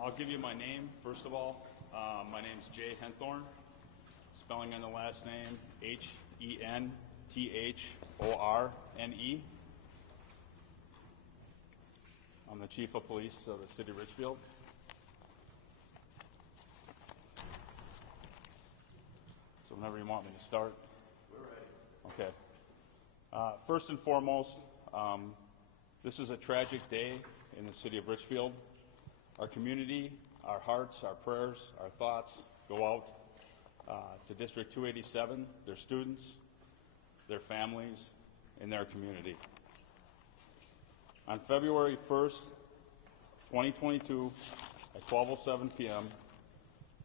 I'll give you my name, first of all. My name's Jay Henthorne. Spelling on the last name, Henthorne. I'm the Chief of Police of the City of Richfield. So whenever you want me to start. We're ready. Okay. First and foremost, this is a tragic day in the City of Richfield. Our community, our hearts, our prayers, our thoughts go out to District 287, their students, their families, and their community. On February 1st, 2022, at 12:07 p.m.,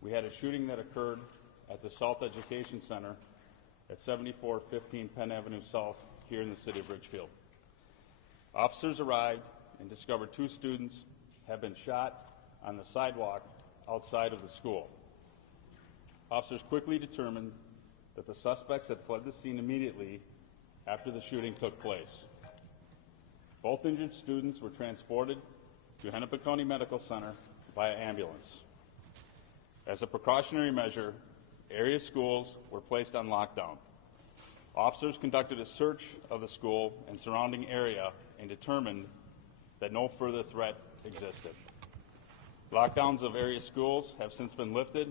we had a shooting that occurred at the South Education Center at 7415 Penn Avenue South here in the City of Richfield. Officers arrived and discovered two students have been shot on the sidewalk outside of the school. Officers quickly determined that the suspects had fled the scene immediately after the shooting took place. Both injured students were transported to Hennepin County Medical Center by ambulance. As a precautionary measure, area schools were placed on lockdown. Officers conducted a search of the school and surrounding area and determined that no further threat existed. Lockdowns of area schools have since been lifted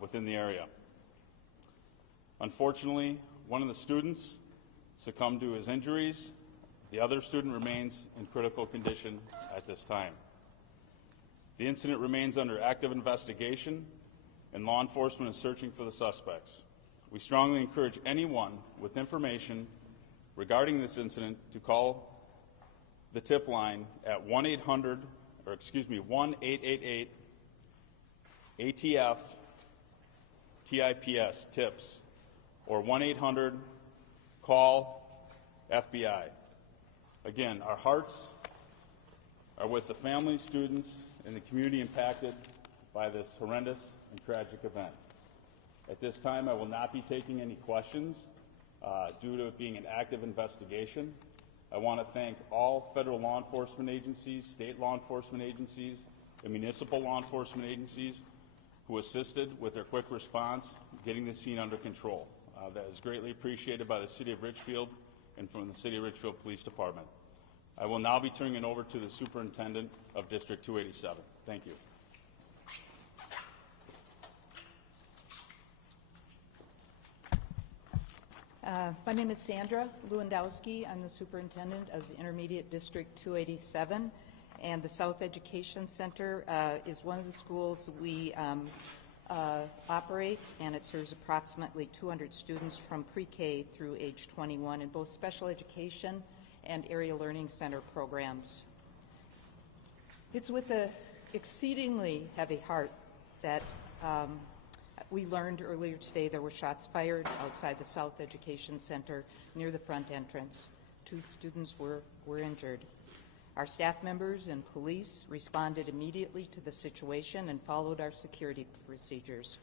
within the area. Unfortunately, one of the students succumbed to his injuries. The other student remains in critical condition at this time. The incident remains under active investigation, and law enforcement is searching for the suspects. We strongly encourage anyone with information regarding this incident to call the tip line at 1-800-ATF-TIPS TIPS or 1-800-CALL-FBI. Again, our hearts are with the families, students, and the community impacted by this horrendous and tragic event. At this time, I will not be taking any questions due to it being an active investigation. I want to thank all federal law enforcement agencies, state law enforcement agencies, and municipal law enforcement agencies who assisted with their quick response getting the scene under control. That is greatly appreciated by the City of Richfield and from the City of Richfield Police Department. I will now be turning it over to the Superintendent of District 287. Thank you. My name is Sandra Lewandowski. I'm the superintendent of the Intermediate District 287, and the South Education Center is one of the schools we operate, and it serves approximately 200 students from pre-K through age 21 in both special education and area learning center programs. It's with an exceedingly heavy heart that we learned earlier today there were shots fired outside the South Education Center near the front entrance. Two students were injured. Our staff members and police responded immediately to the situation and followed our security procedures.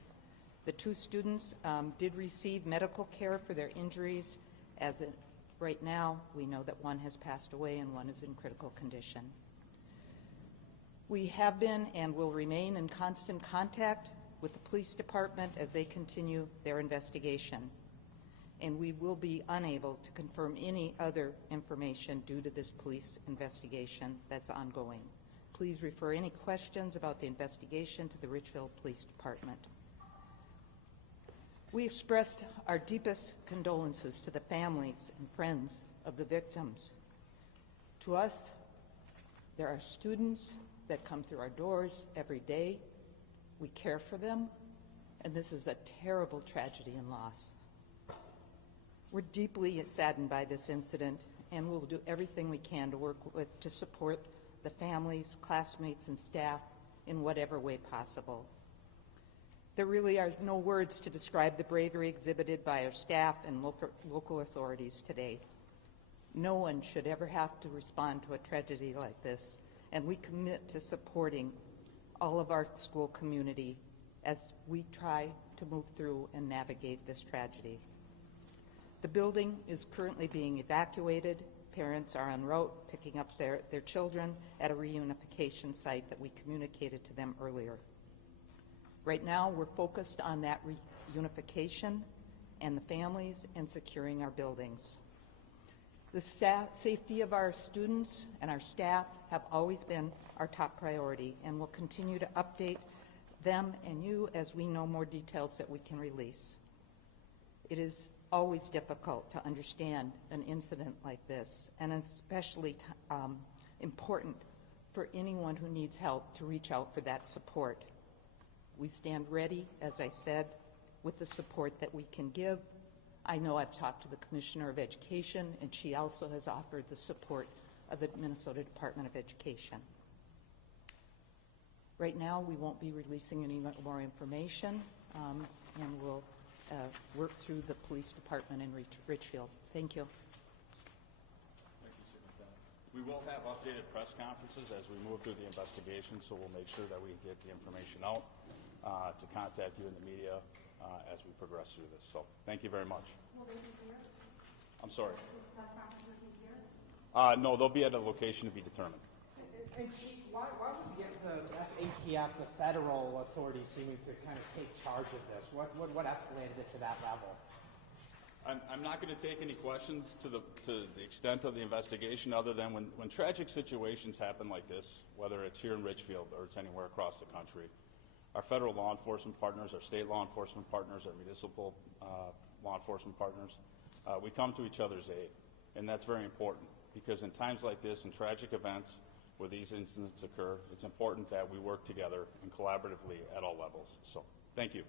The two students did receive medical care for their injuries. Right now, we know that one has passed away and one is in critical condition. We have been and will remain in constant contact with the police department as they continue their investigation, and we will be unable to confirm any other information due to this police investigation that's ongoing. Please refer any questions about the investigation to the Richfield Police Department. We expressed our deepest condolences to the families and friends of the victims. To us, there are students that come through our doors every day. We care for them, and this is a terrible tragedy and loss. We're deeply saddened by this incident, and we'll do everything we can to support the families, classmates, and staff in whatever way possible. There really are no words to describe the bravery exhibited by our staff and local authorities today. No one should ever have to respond to a tragedy like this, and we commit to supporting all of our school community as we try to move through and navigate this tragedy. The building is currently being evacuated parents are en route picking up their children at a reunification site that we communicated to them earlier. Right now, we're focused on that reunification and the families and securing our buildings. The safety of our students and our staff have always been our top priority, and we'll continue to update them and you as we know more details that we can release. It is always difficult to understand an incident like this, and especially important for anyone who needs help to reach out for that support. We stand ready, as I said, with the support that we can give. I know I've talked to the Commissioner of Education, and she also has offered the support of the Minnesota Department of Education. Right now, we won't be releasing any more information, and we'll work through the police department in Richfield. Thank you. Thank you, Superintendent. We will have updated press conferences as we move through the investigation, so we'll make sure that we get the information out to contact you in the media as we progress through this. So thank you very much. Will they be here? I'm sorry. Will the press conferences be here? No, they'll be at a location to be determined. And Chief, why was the ATF, the federal authorities, seeming to kind of take charge of this? What escalated it to that level? I'm not going to take any questions to the extent of the investigation, other than when tragic situations happen like this, whether it's here in Richfield or it's anywhere across the country, our federal law enforcement partners, our state law enforcement partners, our municipal law enforcement partners, we come to each other's aid. And that's very important, because in times like this, in tragic events where these incidents occur, it's important that we work together and collaboratively at all levels. So thank you.